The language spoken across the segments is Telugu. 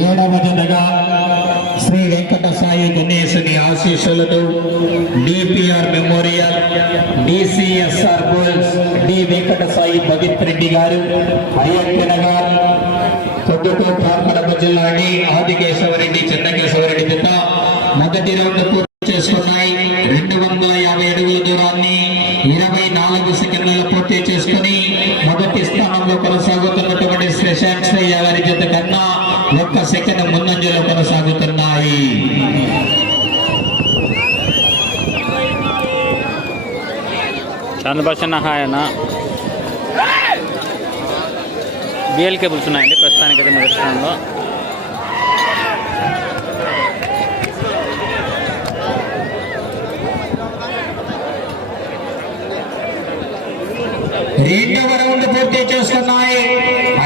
ఏడవ శ్రీ వెంకట సాయి గుణేశుని ఆశీస్సులతో డిపిఆర్ మెమోరియల్ డిసిఎస్ఆర్ గోల్స్ డి వెంకట సాయి భగత్ రెడ్డి గారు అయ్యప్ప కొద్దుకు పొద్దుటూరు కడప జిల్లా డి ఆదికేశవరెడ్డి చిన్నకేశవరెడ్డి జత. మొదటి రౌండ్ పూర్తి చేసుకున్నాయి. రెండు వందల యాభై అడుగుల దూరాన్ని ఇరవై నాలుగు సెకండ్లలో పూర్తి చేసుకుని మొదటి స్థానంలో కొనసాగుతున్నటువంటి శ్రీశాంత్ శ్రేయ గారి జత కన్నా ఒక్క సెకండ్ ముందంజలో కొనసాగుతున్నాయి. చంద్రభాషణ అన్న బిఎల్ కేబుల్స్ ఉన్నాయండి ప్రస్తుతానికైతే మొదటి స్థానంలో రెండవ రౌండ్ పూర్తి చేసుకున్నాయి.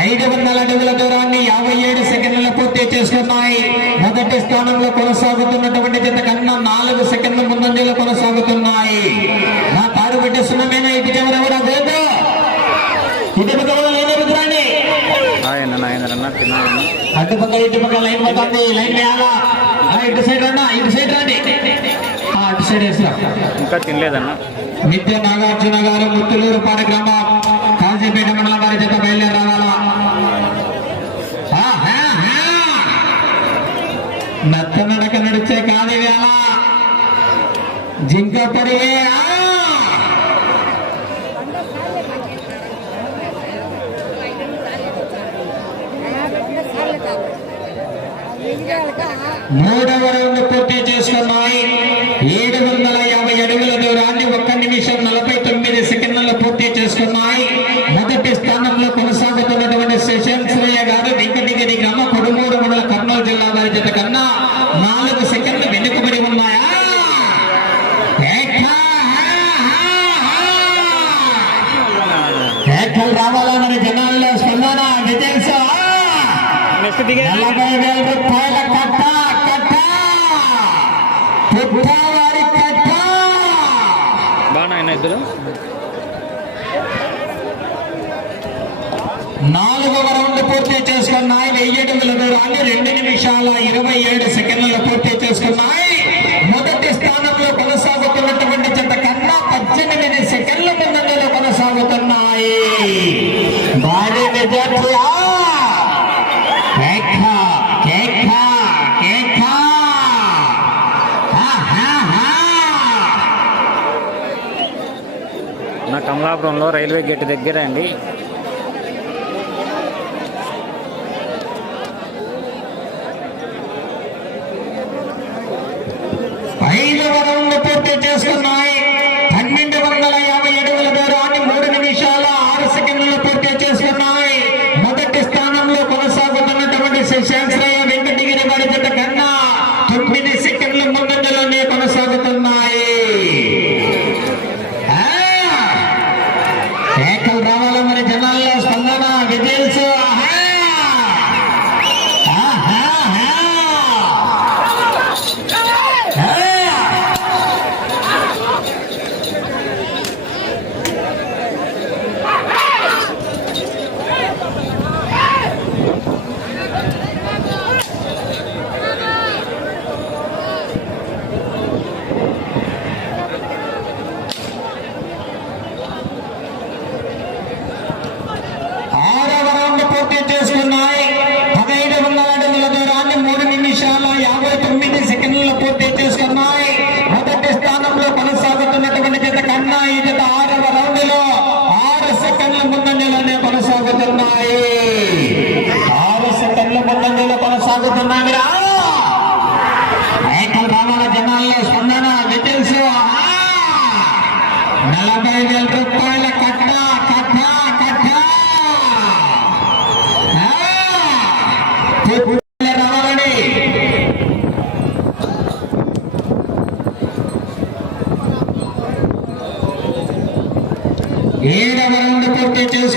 ఐదు వందల అడుగుల దూరాన్ని యాభై ఏడు సెకండ్లలో పూర్తి చేసుకున్నాయి. మొదటి స్థానంలో కొనసాగుతున్నటువంటి జత కన్నా నాలుగు సెకండ్ల ముందంజలో కొనసాగుతున్నాయి. నా తాడు పెట్టేస్తున్నామేనా ఇటు చివర కూడా పోదు ఇటు పక్క కూడా లైన్ పోతుంది. లైన్ వేయాలా? ఇటు సైడ్ రండి. ఇటు సైడ్ రండి. అటు సైడ్ వేస్తా ఇంకా తినలేదన్న. నిత్య నాగార్జున గారు ముత్తులూరు పాట గ్రామం కాజీపేట మండలం వారి చేత బయలుదేరి రావాలా ఆ, హా, హా. నత్త నడక నడిచే కాదు వేళ జింక పరివే ఆ. మూడవ రౌండ్ పూర్తి చేసుకున్నాయి ఏడు వందల యాభై అడుగుల దూరాన్ని ఒక్క నిమిషం నలభై తొమ్మిది సెకండ్లలో పూర్తి చేసుకున్నాయి మొదటి స్థానంలో కొనసాగుతున్నటువంటి శశాంత్ శ్రేయ గారు వెంకటగిరి గ్రామ కొడుమూరు మండల కర్నూలు జిల్లా వారి జత కన్నా నాలుగు సెకండ్లు వెనుకబడి ఉన్నాయా ఏకా, హా, హా, హా. ఏకలు రావాలా మన జనాల్లో స్పందన డీటెయిల్స్ నెక్స్ట్ దిగే నలభై వేల రూపాయల కట్ట కట్ట పుట్టవారి కట్ట బాగా ఆయన ఇద్దరు నాలుగవ రౌండ్ పూర్తి చేసుకున్నాయి దూరాన్ని రెండు నిమిషాల ఇరవై ఏడు సెకండ్లు పూర్తి చేసుకున్నాయి మొదటి స్థానంలో కొనసాగుతున్నటువంటి జత కన్నా పద్దెనిమిది సెకండ్ల ముందంజలో కొనసాగుతున్నాయి భారీ కమలాపురంలో రైల్వే గేట్ దగ్గర అండి.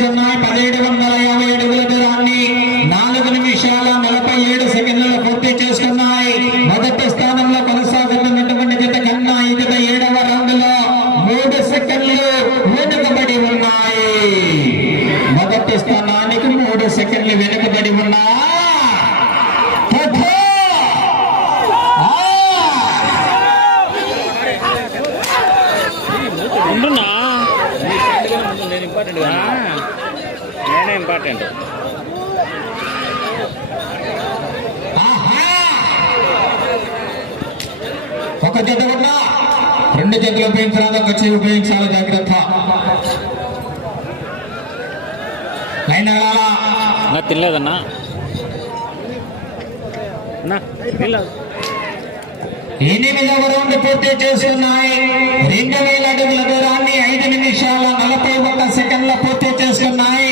ఏడవ రౌండ్ పూర్తి చేసుకున్నాయి పదిహేడు వందల యాభై అడుగుల దూరాన్ని నాలుగు నిమిషాలు నేను ఇంపార్టెంట్ నేనే ఇంపార్టెంట్ ఆహా! జత ఉన్నా రెండు చేతులు ఉపయోగించాలి? ఒక చెవి ఉపయోగించాలి? జాగ్రత్త. లైన్ అలా నా తినలేదన్నా. ఎనిమిదవ రౌండ్ పూర్తి చేసుకున్నాయి. రెండు వేల అడుగుల దూరాన్ని ఐదు నిమిషాల నలభై ఒక్క సెకండ్ల పూర్తి చేసుకున్నాయి.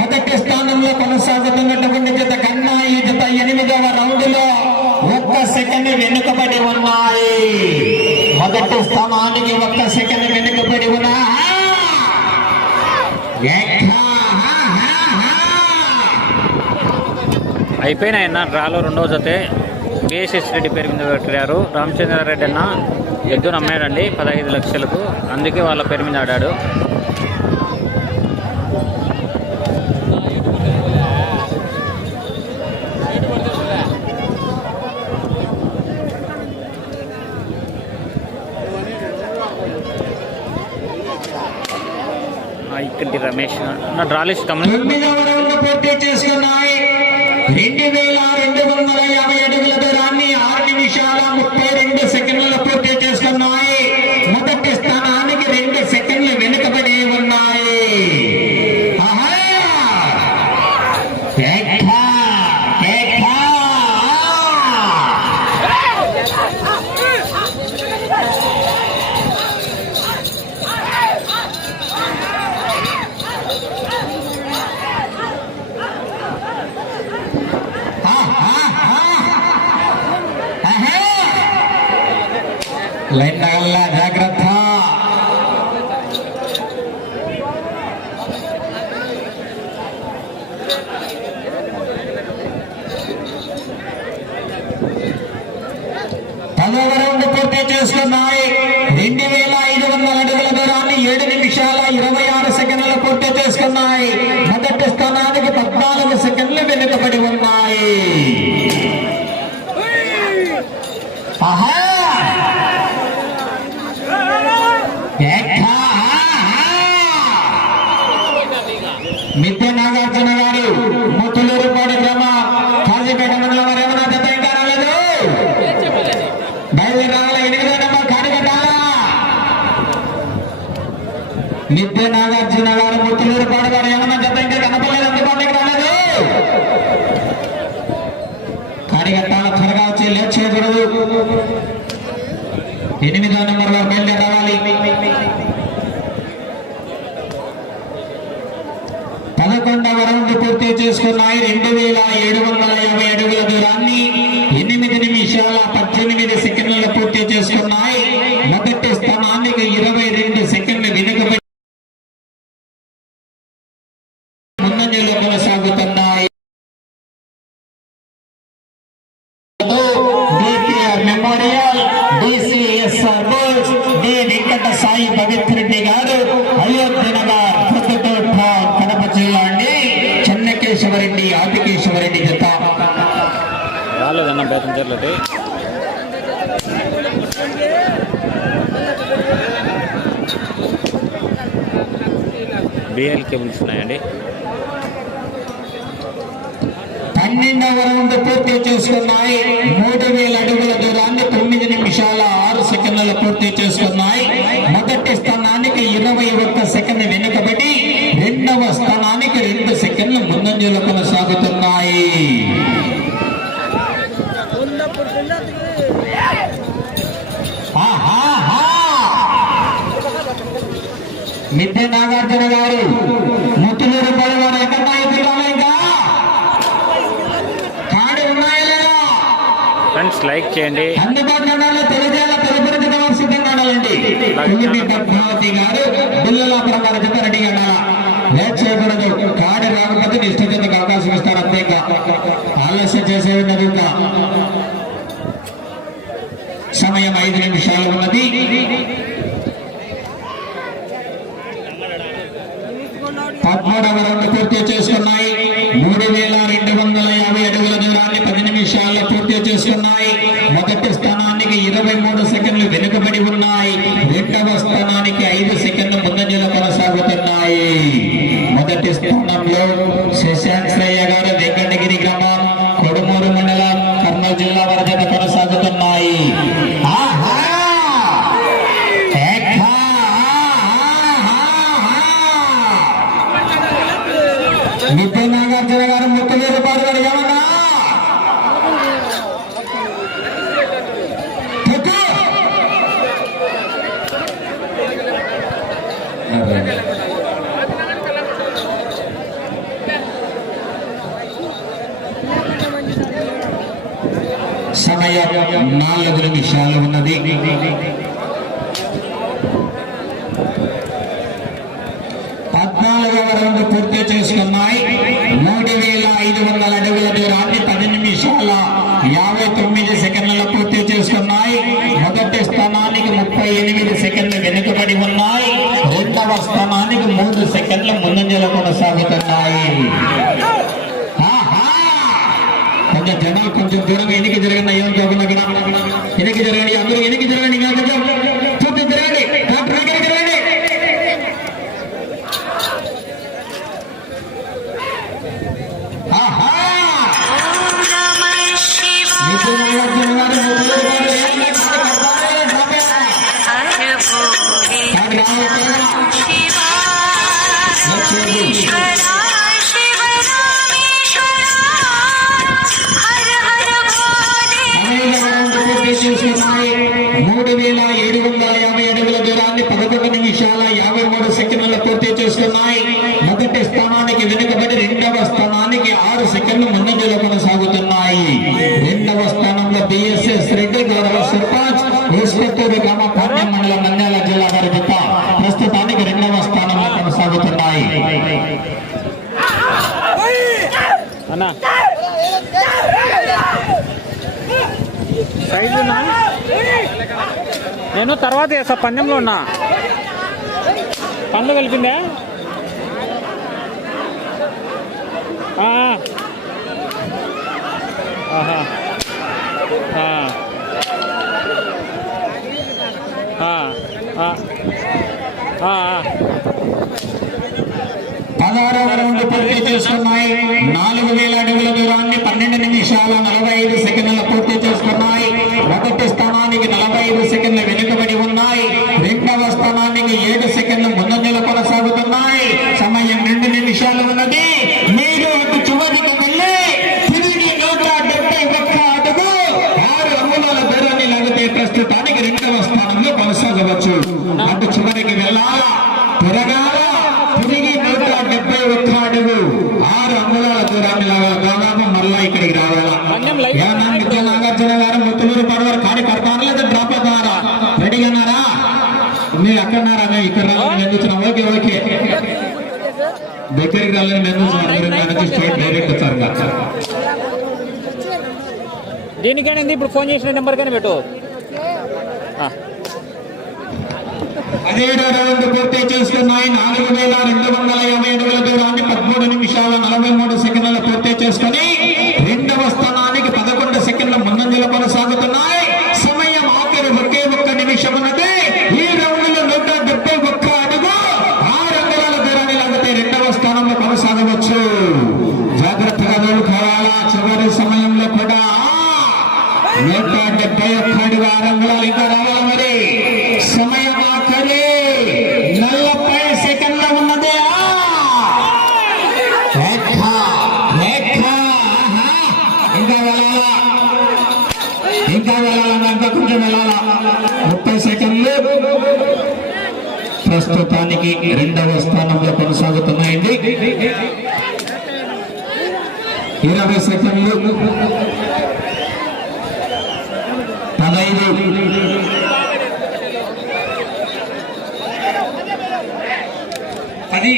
మొదటి స్థానంలో కొనసాగుతున్నటువంటి జత కన్నా ఈ జత ఎనిమిదవ రౌండ్లో ఒక్క సెకండ్ వెనుకబడి ఉన్నాయి. మొదటి స్థానానికి ఒక్క సెకండ్ వెనుకబడి ఉన్నా. అయిపోయినాయన్న డ్రాలో రెండో జతే. కేఎస్ఎస్ రెడ్డి పేరు మీద పెట్టారు రామచంద్రారెడ్డి అన్న ఎద్దును అమ్మాడండి పదహైదు లక్షలకు. అందుకే వాళ్ళ పేరు మీద ఆడాడు. ఇక్కడి రమేష్ నా డ్రాలిస్ట్ లిస్ట్ పూర్తి చేసుకున్నాయి. రెండు వేల రెండు వందల యాభై అడుగుల దూరాన్ని ఆరు నిమిషాల ముప్పై రెండు సెకండ్లలో చేసుకున్నాయి మొదటి స్థానానికి పద్నాలుగు సెకండ్లు వెనుకబడి ఉన్నాయి ఆహా మిద్దె నాగార్జున గారు ముత్తులూరు కోడి గ్రామ కాజీపేట మండలం వారు ఏమైనా జత ఇంకా రాలేదు బయలుదేరి రావాలి ఎనిమిదో నెంబర్ కాడి కట్టాలా మిద్దె నాగార్జున గారు ముత్తులూరు కోడి గారు ఏమైనా జత ఇంకా కనపడలేదు అందుబాటులోకి రాలేదు కాడి కట్టాల త్వరగా వచ్చి లేట్ చేయకూడదు ఎనిమిదో నెంబర్లో లో రావాలి పదకొండవ రౌండ్ పూర్తి చేసుకున్నాయి. రెండు వేల ఏడు వందల యాభై అడుగుల దూరాన్ని ఎనిమిది నిమిషాల పద్దెనిమిది సెకండ్లలో పూర్తి చేసుకున్నాయి. సాయి పవిత్ర రెడ్డి గారు అయోధ్య నగర్ కడప జిల్లా అండి చెన్నకేశవరెడ్డి ఆదికేశవరెడ్డి జత రాలేదన్న బేతం చెర్లటి బిఎల్ కేబుల్స్ ఉన్నాయండి పన్నెండవ రౌండ్ పూర్తి చేసుకున్నాయి. మూడు వేల అడుగుల దూరాన్ని తొమ్మిది నిమిషాల ఆరు సెకండ్లలో పూర్తి చేసుకున్నాయి మొదటి స్థానానికి ఇరవై ఒక్క సెకండ్ వెనుకబడి రెండవ స్థానానికి రెండు సెకండ్లు ముందంజలో కొనసాగుతున్నాయి ఆహాహా! మిద్దె నాగార్జున గారు ముత్తులూరు పడవారు ఎక్కడ ఎదురు ఇంకా కాడి ఉన్నాయా లేదా ఫ్రెండ్స్ లైక్ చేయండి అందుబాటులో ఉండాలి తెలియజేయాల తెలుపురికి తమ సిద్ధంగా ఉండాలండి తుమ్మిది పద్మావతి గారు బిల్లలాపురం గారు జత రెడీ అన్నా లైక్ చేయండి. కాడి రాకపోతే నీ అవకాశం ఇస్తారు అంతే ఇంకా. ఆలస్యం చేసేది ఇంకా. సమయం ఐదు నిమిషాలు ఉన్నది పదమూడవ రౌండ్ పూర్తి చేసుకున్నాయి మూడు వేల రెండు వందల యాభై అడుగుల దూరాన్ని పది నిమిషాల్లో పూర్తి చేసుకున్నాయి మొదటి స్థానానికి ఇరవై మూడు సెకండ్లు వెనుకబడి ఉన్నాయి రెండవ స్థానానికి ఐదు సెకండ్లు ముందంజలో కొనసాగుతున్నాయి మొదటి స్థానంలో శశాంక్ సమయం నాలుగు నిమిషాలు ఉన్నది. పద్నాలుగవ రౌండ్ పూర్తి చేసుకున్నాయి. మూడు వేల ఐదు వందల అడుగుల దూరాన్ని పది నిమిషాల యాభై తొమ్మిది సెకండ్ల పూర్తి చేసుకున్నాయి. మొదటి స్థానానికి ముప్పై ఎనిమిది సెకండ్లు వెనుకబడి ఉన్నాయి. రెండవ స్థానానికి మూడు సెకండ్ల ముందంజలో కొనసాగుతున్నాయి. కొంచెం జనాలు కొంచెం దూరంగా ఎనికి జరగండి ఏం కాకుండా ఎనికి జరగండి అందరూ ఎనికి జరగండి ఇంకా కొంచెం రౌండ్లు పూర్తి మూడు వేల ఏడు వందల యాభై అడుగుల దూరాన్ని పదకొండు నిమిషాల యాభై మూడు సెకండ్ల పూర్తి చేసుకున్నాయి మొదటి స్థానానికి వెనుకబడి రెండవ స్థానానికి ఆరు సెకండ్లు ముందంజలో కొనసాగుతున్నాయి రెండవ స్థానంలో బిఎస్ఎస్ రెడ్డి గౌరవ సర్పంచ్ ఈశ్వత్తూరు గ్రామ పాట్యం మండలం నంద్యాల జిల్లా గారి జత ప్రస్తుతానికి రెండవ స్థానంలో కొనసాగుతున్నాయి అన్నా సైజునా నేను తర్వాత వేస్తా పందెంలో ఉన్నా పండ్లు కలిపిందే ఆహా. ఆ. ఆ. ఆ. ఆ. పదహారవ రౌండ్ పూర్తి చేస్తున్నాయి నాలుగు వేల అడుగుల దూరాన్ని పన్నెండు నిమిషాల నలభై ఐదు సెకండ్ల పూర్తి చేసుకున్నాయి మొదటి స్థానానికి నలభై ఐదు సెకండ్లు వెనుకబడి ఉన్నాయి రెండవ స్థానానికి ఏడు సెకండ్లు ముందు కొనసాగుతున్నాయి సమయం రెండు నిమిషాలు ఉన్నది మీరు ఇటు చివరికి వెళ్ళి తిరిగి నూట డెబ్బై ఒక్క అడుగు ఆరు అంగుళాల దూరాన్ని లాగితే ప్రస్తుతానికి రెండవ స్థానంలో కొనసాగవచ్చు అటు చివరికి వెళ్ళాలా త్వరగా తిరిగి నూట డెబ్బై ఒక్క అడుగు ఆరు అంగుళాల దూరాన్ని లాగా దాదాపు మళ్ళా ఇక్కడికి రావాలా పందెం లైవ్ ఏమన్నా నిత్య నాగార్జున గారు ముత్తులూరు పడవారు కాడి కడతారా లేదా డ్రాప్ అవుతారా రెడీగా ఉన్నారా మీరు అక్కడున్నారా మేము ఇక్కడ రాలని ఎందుకున్నాం ఓకే ఓకే రాలని ఎందుకు స్టేట్ డైరెక్ట్ వచ్చారు కదా దీనికైనా ఇప్పుడు ఫోన్ చేసిన నెంబర్ కానీ పెట్టు పూర్తి చేసుకున్నాయి నాలుగు వేల రెండు వందల యాభై అడుగుల దూరాన్ని పదమూడు నిమిషాల నలభై మూడు సెకండ్ల పూర్తి చేసుకుని రెండవ స్థానానికి పదకొండు సెకండ్ల ముందంజలు కొనసాగుతున్నాయి సమయం ఆఖరి ఒకే ఒక్క నిమిషం ఉన్నది ఈ రౌండ్లో నూట డెబ్బై ఒక్క అడుగు ఆరు అంగుళాల దూరాన్ని లాగితే రెండవ స్థానంలో కొనసాగవచ్చు జాగ్రత్తగా దొరుకోవాలా చివరి సమయంలో కూడా నూట డెబ్బై ఒక్క ఇంకా రావాలి మరి సమయం ఆఖరి నలభై సెకండ్ల ఇంకా వెళ్ళాలా ఇంకా వెళ్ళాలన్నా ఇంకా కొంచెం వెళ్ళాలా ముప్పై సెకండ్లు ప్రస్తుతానికి రెండవ స్థానంలో కొనసాగుతున్నాయండి ఇరవై సెకండ్లు పదహైదు పది.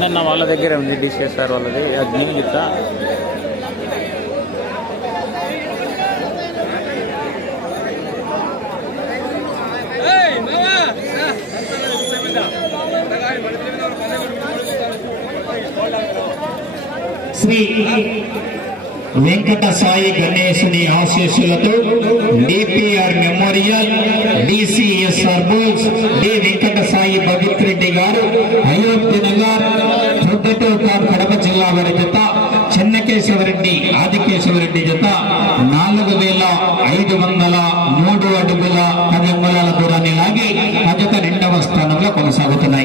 నిన్న వాళ్ళ దగ్గర ఉంది డిసిఎస్ఆర్ వాళ్ళది. అగ్ని చెప్తా. శ్రీ వెంకట సాయి గణేశుని ఆశీస్సులతో డిపిఆర్ మెమోరియల్ డిసిఎస్ బోల్స్ డి వెంకట సాయి భగత్ రెడ్డి గారు అయోధ్య నగర్ ప్రొద్దుటూరు కడప జిల్లా వారి జత చెన్నకేశవరెడ్డి ఆదికేశవరెడ్డి జత నాలుగు వేల ఐదు వందల మూడు అడుగుల పది అంగుళాల దూరాన్ని లాగి ఆ రెండవ స్థానంలో కొనసాగుతున్నాయి.